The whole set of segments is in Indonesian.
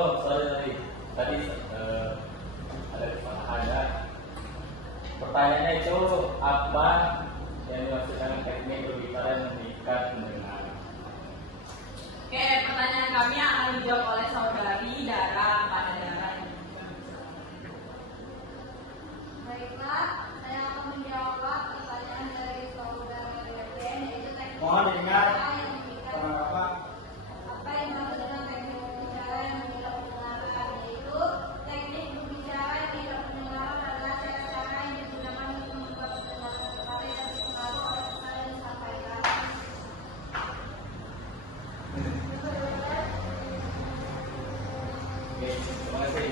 Sorry. Tadi ada kesalahan ya. Pertanyaannya itu apa yang dimaksudkan teknik berbicara yang mengikat pendengar? Oke, pertanyaan kami akan dijawab oleh saudari Dara pada Dara. Baiklah, saya akan menjawab pertanyaan dari saudara Deden, yaitu teknik Mohon diingat berbicara yang mengikat. Apa yang dimaksud dengan teknik berbicara yang mengikat pendengaran? Yaitu teknik berbicara yang mengikat pendengaran adalah cara-cara yang digunakan untuk membuat pendengar tertarik dan terpengaruh oleh pesan yang disampaikan. Oke, terima kasih.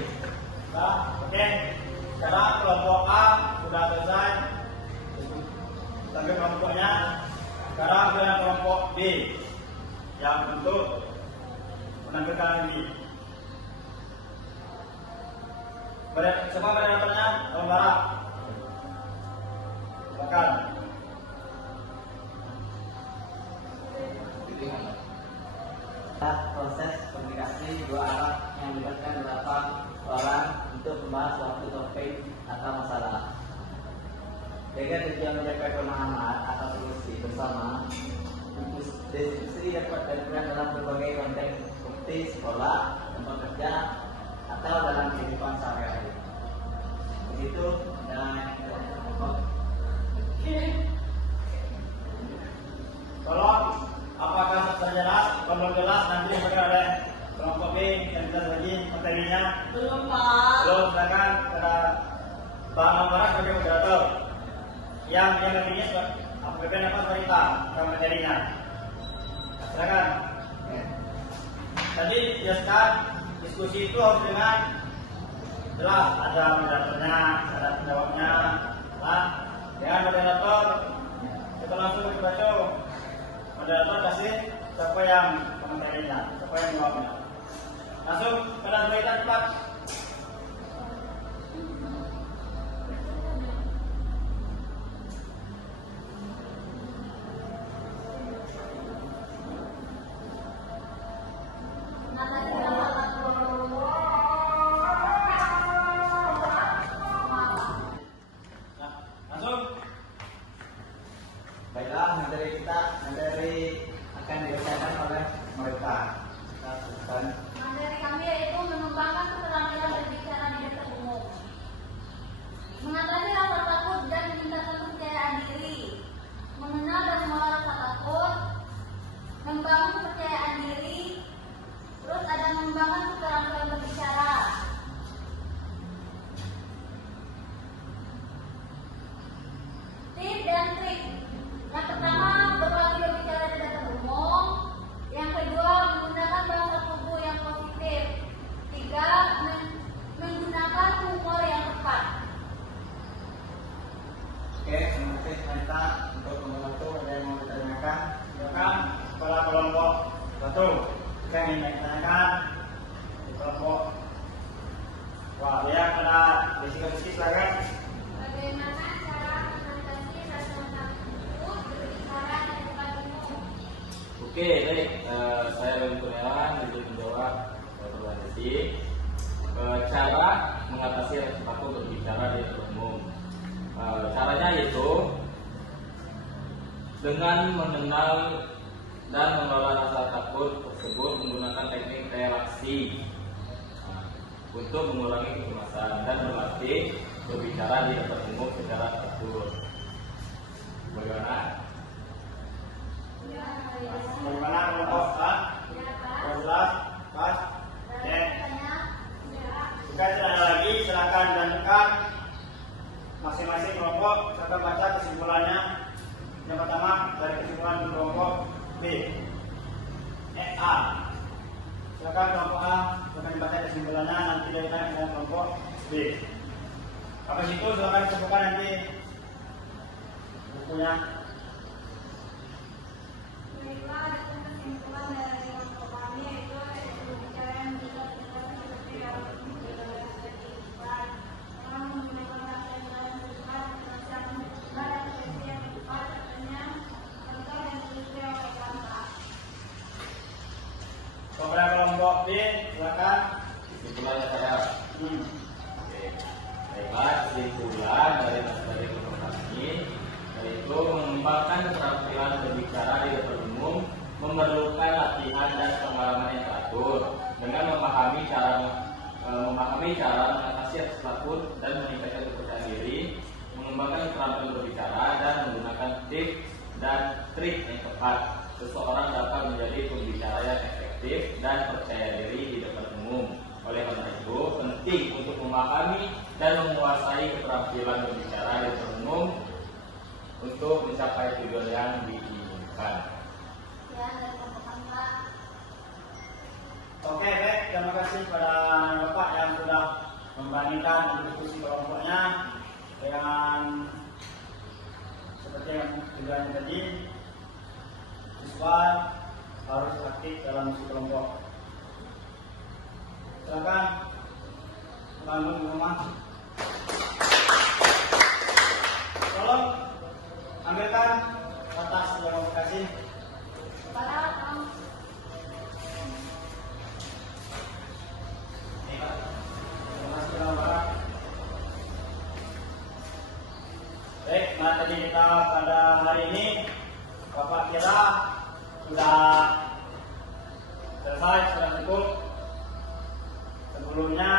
Oke, sekarang kelompok A sudah selesai sampai kelompoknya. Sekarang dengan kelompok B yang untuk menampilkan ini. Siapa moderatornya? Tolong Bara. Silakan. Proses komunikasi dua arah yang melibatkan 8 orang untuk membahas suatu topik atau masalah. Dengan tujuan mencapai pemahaman atau solusi bersama, diskusi dapat dilakukan dalam berbagai konteks seperti sekolah, tempat kerja, atau dalam kehidupan sehari-hari. Begitu dan Tolong, apakah sudah jelas? Kalau belum jelas nanti disampaikan oleh kelompok B dan kita lagi materinya. Belum, Pak. Belum, silakan kepada Bang Amara sebagai moderator. Yang nantinya APBN apa cerita ke materinya. Silakan. Tadi jelaskan diskusi itu harus dengan jelas, ada moderatornya, ada penjawabnya. Nah, dengan moderator kita langsung kita coba. Moderator kasih siapa yang komentarnya, siapa yang jawabnya. Langsung pada berita cepat. Langsung. baiklah, materi akan dibacakan oleh mereka. Kita lakukan. Materi kami yaitu mengembangkan keterampilan berbicara di depan umum, mengatasi rasa takut dan meningkatkan kepercayaan diri, mengenal dan mengolah rasa takut, membangun kepercayaan diri, terus ada mengembangkan keterampilan berbicara. Tips dan trik. Yang pertama, berbagi berbicara di depan umum. Yang kedua, menggunakan bahasa tubuh yang positif. Tiga, menggunakan humor yang tepat. Oke, terima kasih Anita untuk membantu. Ada yang mau ditanyakan? Silakan kepala kelompok satu. Saya ingin ditanyakan di kelompok. Wah, dia pada diskusi silakan. Bagaimana cara mengatasi rasa takut berbicara di depan umum? Oke, baik. Saya Roni Kurniawan untuk menjawab pertanyaan tadi. Cara mengatasi rasa takut berbicara di depan umum. Caranya yaitu dengan mengenal dan mengelola rasa takut tersebut menggunakan teknik relaksi untuk mengurangi kecemasan dan berlatih berbicara di depan umum secara teratur. Bagaimana? Bagaimana kelompok A? Kelas, pas, cek. Jika tidak ada lagi, silakan dilanjutkan. Masing-masing kelompok silakan baca kesimpulannya. Yang pertama dari kesimpulan kelompok B. A. Silakan kelompok A, silakan dibaca kesimpulannya. Nanti dari kelompok B. Habis itu silakan disebutkan nanti bukunya. Baiklah, ada kesimpulan dari kelompok kami yaitu berbicara yang bisa seperti yang dijelaskan tadi. Orang menggunakan bahasa yang tepat, bahasa yang mudah dan ekspresi yang tepat, artinya contoh dan sesuai oleh kata. Kepada kelompok B, silakan kesimpulannya saya. Oke. Baiklah, kesimpulan dari kelompok ini yaitu mengembangkan keterampilan berbicara di depan umum memerlukan latihan dan pengalaman yang teratur dengan memahami cara mengatasi atas takut dan meningkatkan kepercayaan diri, mengembangkan keterampilan berbicara dan menggunakan tips dan trik yang tepat. Seseorang dapat menjadi pembicara yang efektif dan percaya diri di depan umum. Oleh karena itu, penting untuk memahami dan menguasai keterampilan berbicara di depan umum untuk mencapai tujuan yang diinginkan. Ya, dari kelompok Pak. Oke, baik. Terima kasih kepada Bapak yang sudah membagikan diskusi kelompoknya dengan seperti yang tujuannya tadi. Siswa harus aktif dalam diskusi kelompok. Silakan bangun di rumah. Tolong ambilkan kertas yang mau kasih. Kepada Om. Terima kasih Bapak. Baik, nah tadi kita pada hari ini Bapak kira sudah selesai, sudah cukup. Sebelumnya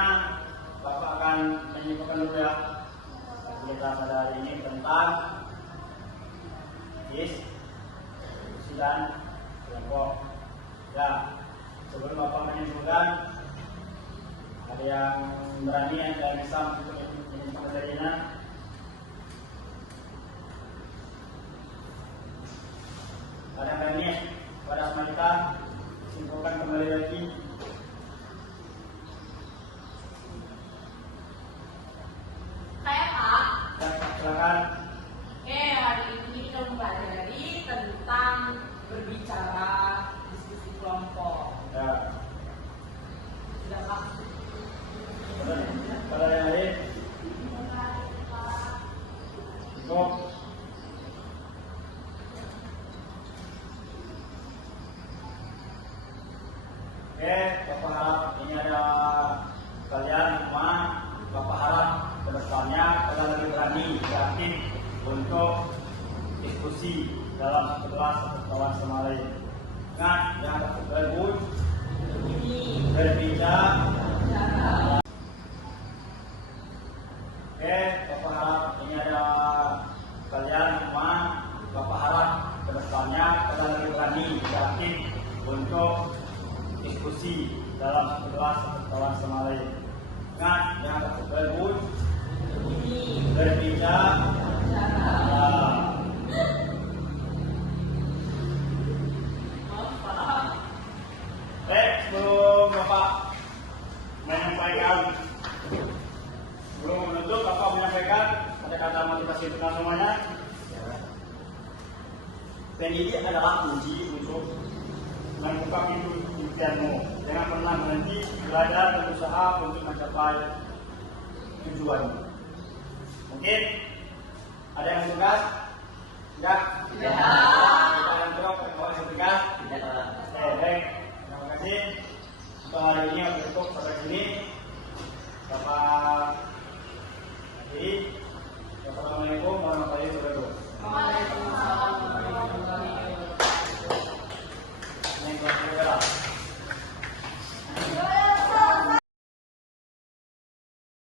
Bapak akan menyimpulkan dulu ya kita pada hari ini tentang diskusi dan kelompok. Ya, sebelum Bapak menyimpulkan, ada yang berani yang bisa untuk menyimpulkan materinya? Ada yang berani pada sama kita simpulkan kembali lagi? Saya Pak. Ya, silakan. Hari ini kita mempelajari tentang berbicara diskusi kelompok. Ya, Sudah Pak. pada yang lain cukup. Oke, Bapak harap ini ada kalian semua. Bapak harap kedepannya kalian lebih berani, yakin untuk diskusi dalam kelas atau kawan sama lain. Ingat, yang dapat berebut, berbicara. Oke, Bapak harap ini ada kalian semua. Bapak harap kedepannya kalian lebih berani, yakin untuk diskusi dalam kelas atau kawan sama lain. Ingat, yang dapat berebut, berbicara. Baik, sebelum Bapak menyampaikan, sebelum menutup, Bapak menyampaikan ada kata motivasi untuk semuanya. Pendidik adalah kunci untuk membuka pintu impianmu. Jangan pernah berhenti belajar dan berusaha untuk mencapai tujuan. Mungkin ada yang tugas? Tidak? Tidak. Kita yang jawab, kalau yang tugas? Tidak. Baik. Terima kasih. Untuk hari ini cukup sampai di